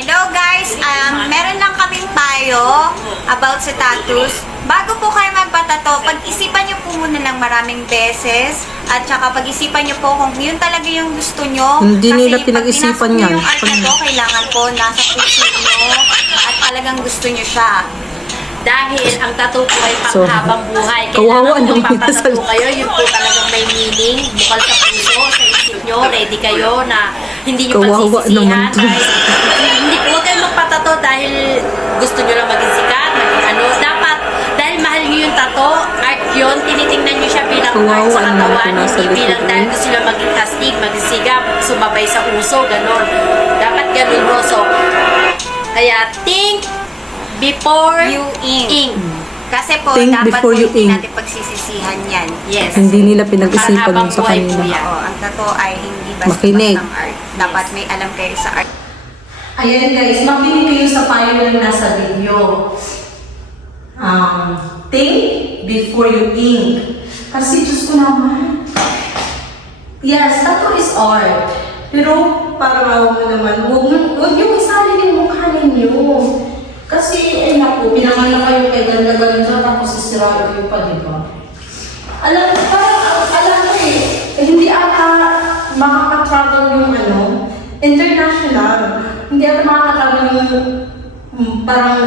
Hello guys, meron lang kaming payo about sa tattoos. Bago po kayo magpatato, pag-isipan nyo po muna ng maraming beses at saka pag-isipan nyo po kung yun talaga yung gusto nyo. Hindi nila Kasi pinag-isipan pag yan. yung art na to, kailangan po nasa puso nyo at talagang gusto nyo siya. Dahil ang tattoo po ay So, panghabang buhay. kawawa Kailangan naman kung magpapatato sa- kayo, yun po talagang may meaning, bukal sa puso, sa isip nyo, ready kayo na hindi nyo Kawawa naman pagsisisihan. to. Hindi po kayo magpatato dahil gusto nyo lang maging sikat, maging ano. Dapat, dahil mahal nyo yung tato, art yun, tinitingnan nyo siya bilang art Kawawa sa naman katawan, to, nasa hindi bilang likod dahil mo. gusto nyo maging tastig, maging sigap, sumabay sa uso, ganon. Dapat ganon mo. So, kaya think before You ink. Kasi po, Think dapat before po you hindi ink. natin pagsisisihan yan. Yes. Hindi nila pinag-isipan Panghabang yun sa buhay kanila. po yan. Oo, ang tato ay hindi basta Makinig. art. Dapat may alam kayo sa art. Ayan guys, makinig kayo sa payo na nasa video. Think before you ink. Kasi Diyos ko naman. Yes, tattoo is art. Pero parang mo naman, huwag yung isalin yung mukha ninyo. Kasi, ay naku, pinangalan kayo kay ganda-ganda tapos isiraan kayo pa, di ba? Alam ko hindi ata makaka-travel yung international. Hindi ata makaka-travel yung parang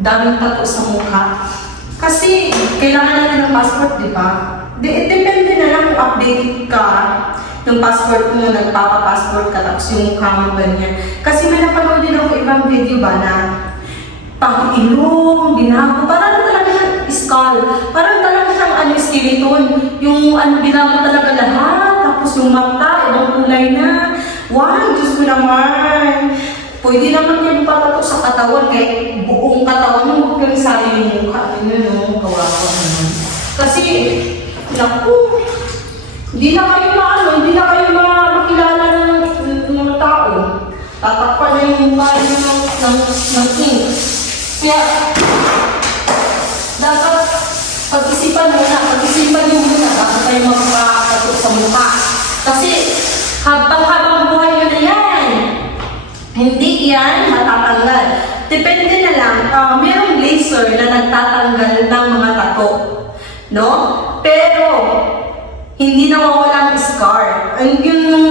daming tattoo sa mukha. Kasi kailangan natin ng passport, di ba? Depende na lang kung updated ka ng passport mo, nagpapa-passport ka, tapos yung mukha mo ganyan. Kasi may napanood din ako ibang video ba na pang-ilong, binago, parang talaga siyang skull. Parang talaga siyang skeleton. Yung binago talaga lahat, tapos yung mata, ibang kulay na. Wow, Diyos ko naman. Pwede naman kayo patato sa katawan, kahit buong katawan mo, huwag kang sali yung mukha. Yun, no? Kawawa naman. Kasi, naku, hindi na kayo hindi na kayo makilala ng mga tao. Tatakpan na yung mukha ng ink. Kaya, dapat pag-isipan nyo muna bago kayo magpapatato sa mukha. Kasi, habang buhay nyo na yan, hindi yan matatanggal. Depende na lang, mayroong laser na nagtatanggal ng mga tato. No? Pero, hindi nawawala ang scar. Yung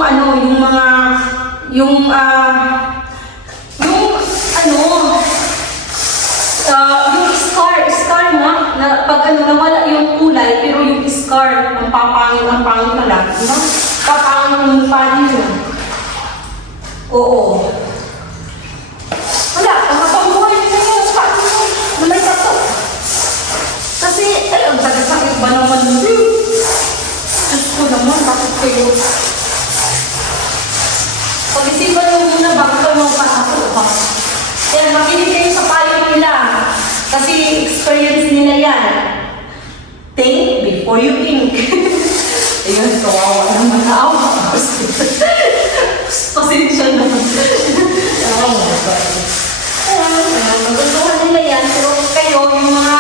scar na pag nawala yung kulay, pero yung scar, ang pangit pa lang, no? Papangit yung mukha niyo. Oo. Wala, kapag buhay nyo na yung scar nyo, malay ka to. Kasi, ang sakit ba naman yun? Diyos ko naman, bakit kayo? Pag-isipan nyo muna bago kayo magpatato, ha? Kaya makinig kayo sa payo nila. Kasi experience nila yan. Think before you ink. Ayun, kawawa naman. Naawa. Pasensya naman. Naawa. Magustuhan nila yan. Pero kayo, yung mga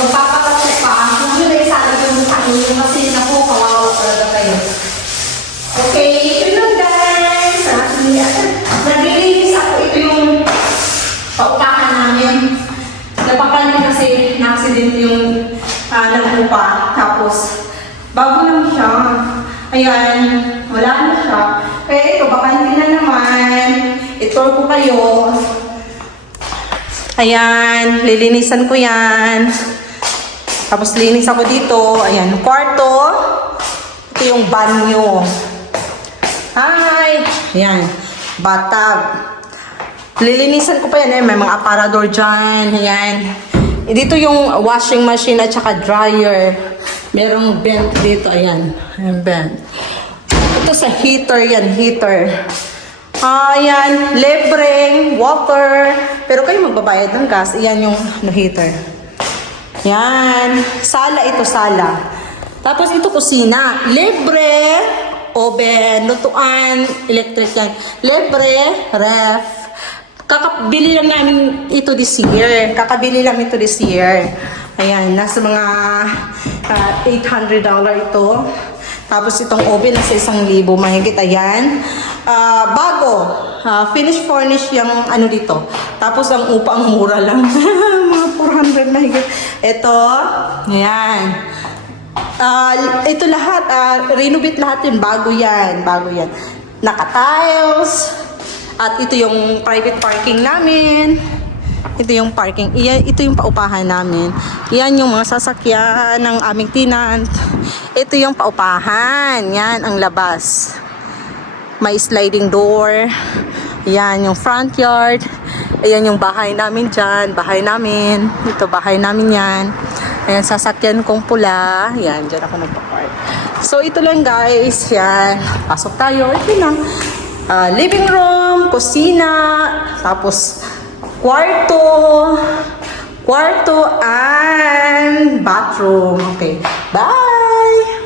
magpapatato pa, huwag nyo na isalag yung mukha ninyo kasi naku, kawawa talaga kayo. Okay, ito yun guys. Naglilinis ako. Ito yung paupahan namin. Napakal na kasi na-accident yung nagpupa. Tapos, bago lang siya. Ayan, wala na siya. Kaya ito, bakante na naman. I-tour ko kayo. Ayan, lilinisan ko yan. Tapos linis ako dito. Ayan, kwarto. Ito yung banyo. Hi! Ayan, batag. Lilinisan ko pa yan. May mga aparador dyan. Ayan. Dito yung washing machine at saka dryer. Merong vent dito. Ayan. Ayan, vent. Ito sa heater yan. Heater. Ayan. Libreng. Water. Pero kayo magbabayad ng gas. Ayan yung heater. Ayan. Sala ito. Sala. Tapos ito kusina. Libre. Oven. Lutuan. Electric yan. Libre. Ref. Kakabili lang namin ito this year. Ayan, nasa mga $800 ito. Tapos itong oven nasa 1,000 mahigit. Ayan. Bago. Finish furnish yung ano dito. Tapos ang upang mura lang. Mga 400 na higit. Ito. Ayan. Ito lahat. Renovate lahat yun. Bago yan. Bago yan. Naka-tiles. At ito yung private parking namin. Ito yung parking. Ito yung paupahan namin. Yan yung mga sasakyan ng aming tenant. Ito yung paupahan. Yan ang labas. May sliding door. Yan yung front yard. Ayan yung bahay namin dyan. Bahay namin. Ito bahay namin yan. Ayan sasakyan kong pula. Yan, dyan ako nagpa-park. So ito lang guys. Yan. Pasok tayo. Ito lang. Living room, kusina, tapos kwarto, and bathroom. Okay. Bye!